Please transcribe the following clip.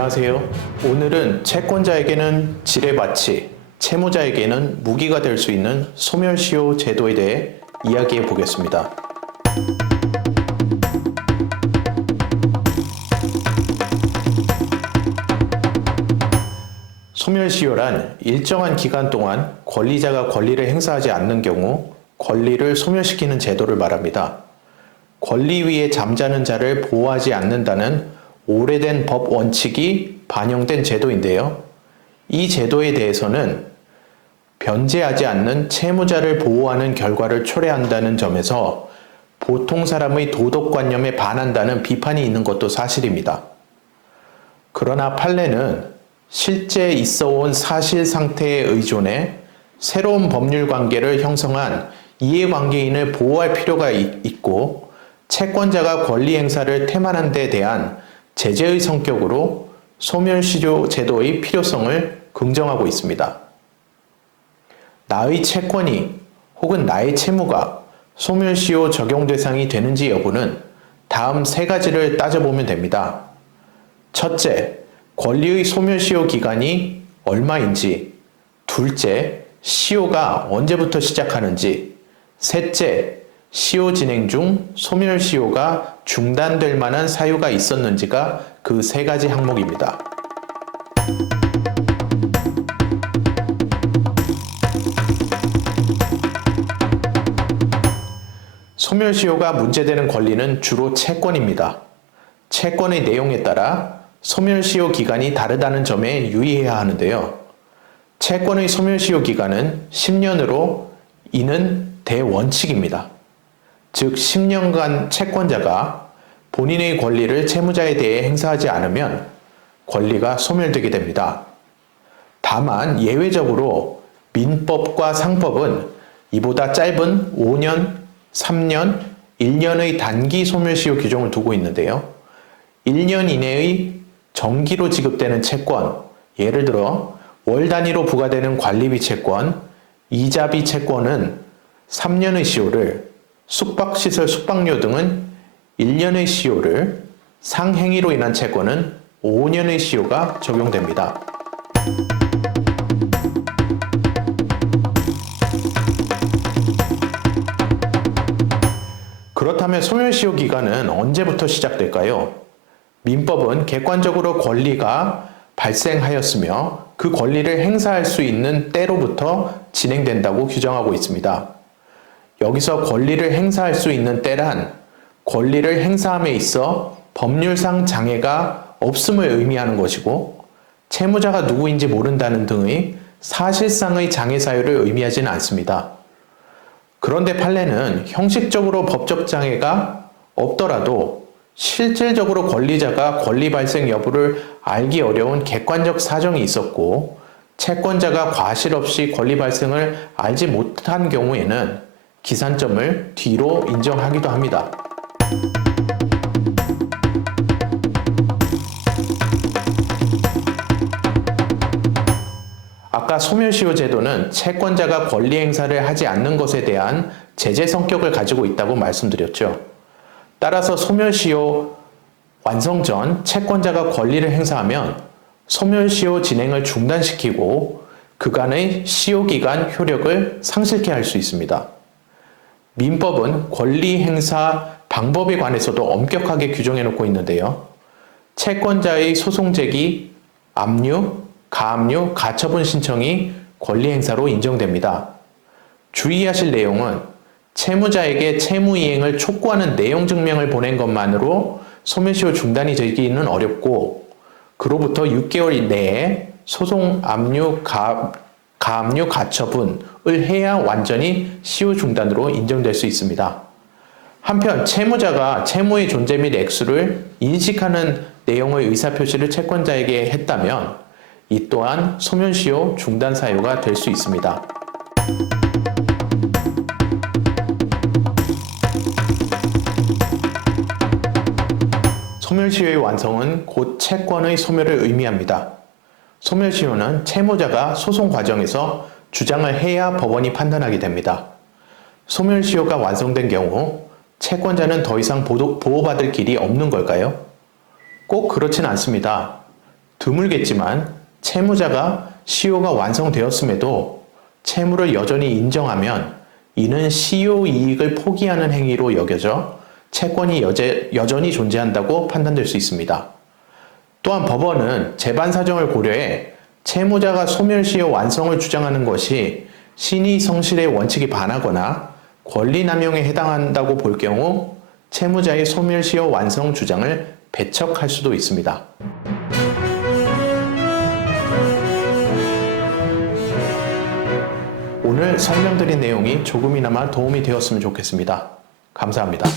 안녕하세요. 오늘은 채권자에게는 지뢰밭이, 채무자에게는 무기가 될 수 있는 소멸시효 제도에 대해 이야기해 보겠습니다. 소멸시효란 일정한 기간 동안 권리자가 권리를 행사하지 않는 경우 권리를 소멸시키는 제도를 말합니다. 권리 위에 잠자는 자를 보호하지 않는다는 오래된 법 원칙이 반영된 제도인데요. 이 제도에 대해서는 변제하지 않는 채무자를 보호하는 결과를 초래한다는 점에서 보통 사람의 도덕관념에 반한다는 비판이 있는 것도 사실입니다. 그러나 판례는 실제 있어온 사실 상태에 의존해 새로운 법률 관계를 형성한 이해관계인을 보호할 필요가 있고 채권자가 권리 행사를 태만한 데 대한 제재의 성격으로 소멸시효 제도의 필요성을 긍정하고 있습니다. 나의 채권이 혹은 나의 채무가 소멸시효 적용 대상이 되는지 여부는 다음 세 가지를 따져보면 됩니다. 첫째, 권리의 소멸시효 기간이 얼마인지, 둘째, 시효가 언제부터 시작하는지, 셋째, 시효 진행 중 소멸시효가 중단될 만한 사유가 있었는지가 그 세 가지 항목입니다. 소멸시효가 문제되는 권리는 주로 채권입니다. 채권의 내용에 따라 소멸시효 기간이 다르다는 점에 유의해야 하는데요. 채권의 소멸시효 기간은 10년으로 이는 대원칙입니다. 즉 10년간 채권자가 본인의 권리를 채무자에 대해 행사하지 않으면 권리가 소멸되게 됩니다. 다만 예외적으로 민법과 상법은 이보다 짧은 5년, 3년, 1년의 단기 소멸시효 규정을 두고 있는데요. 1년 이내의 정기로 지급되는 채권, 예를 들어 월 단위로 부과되는 관리비 채권, 이자비 채권은 3년의 시효를, 숙박시설 숙박료 등은 1년의 시효를, 상행위로 인한 채권은 5년의 시효가 적용됩니다. 그렇다면 소멸시효 기간은 언제부터 시작될까요? 민법은 객관적으로 권리가 발생하였으며 그 권리를 행사할 수 있는 때로부터 진행된다고 규정하고 있습니다. 여기서 권리를 행사할 수 있는 때란 권리를 행사함에 있어 법률상 장애가 없음을 의미하는 것이고 채무자가 누구인지 모른다는 등의 사실상의 장애 사유를 의미하지는 않습니다. 그런데 판례는 형식적으로 법적 장애가 없더라도 실질적으로 권리자가 권리 발생 여부를 알기 어려운 객관적 사정이 있었고 채권자가 과실 없이 권리 발생을 알지 못한 경우에는 기산점을 뒤로 인정하기도 합니다. 아까 소멸시효 제도는 채권자가 권리 행사를 하지 않는 것에 대한 제재 성격을 가지고 있다고 말씀드렸죠. 따라서 소멸시효 완성 전 채권자가 권리를 행사하면 소멸시효 진행을 중단시키고 그간의 시효기간 효력을 상실케 할 수 있습니다. 민법은 권리 행사 방법에 관해서도 엄격하게 규정해 놓고 있는데요. 채권자의 소송 제기, 압류, 가압류, 가처분 신청이 권리 행사로 인정됩니다. 주의하실 내용은 채무자에게 채무 이행을 촉구하는 내용 증명을 보낸 것만으로 소멸시효 중단이 되기는 어렵고 그로부터 6개월 내에 소송 압류, 가압류, 가처분을 해야 완전히 시효 중단으로 인정될 수 있습니다. 한편 채무자가 채무의 존재 및 액수를 인식하는 내용의 의사표시를 채권자에게 했다면 이 또한 소멸시효 중단 사유가 될 수 있습니다. 소멸시효의 완성은 곧 채권의 소멸을 의미합니다. 소멸시효는 채무자가 소송 과정에서 주장을 해야 법원이 판단하게 됩니다. 소멸시효가 완성된 경우 채권자는 더 이상 보호받을 길이 없는 걸까요? 꼭 그렇진 않습니다. 드물겠지만 채무자가 시효가 완성되었음에도 채무를 여전히 인정하면 이는 시효 이익을 포기하는 행위로 여겨져 채권이 여전히 존재한다고 판단될 수 있습니다. 또한 법원은 재반 사정을 고려해 채무자가 소멸시효 완성을 주장하는 것이 신의 성실의 원칙에 반하거나 권리남용에 해당한다고 볼 경우 채무자의 소멸시효 완성 주장을 배척할 수도 있습니다. 오늘 설명드린 내용이 조금이나마 도움이 되었으면 좋겠습니다. 감사합니다.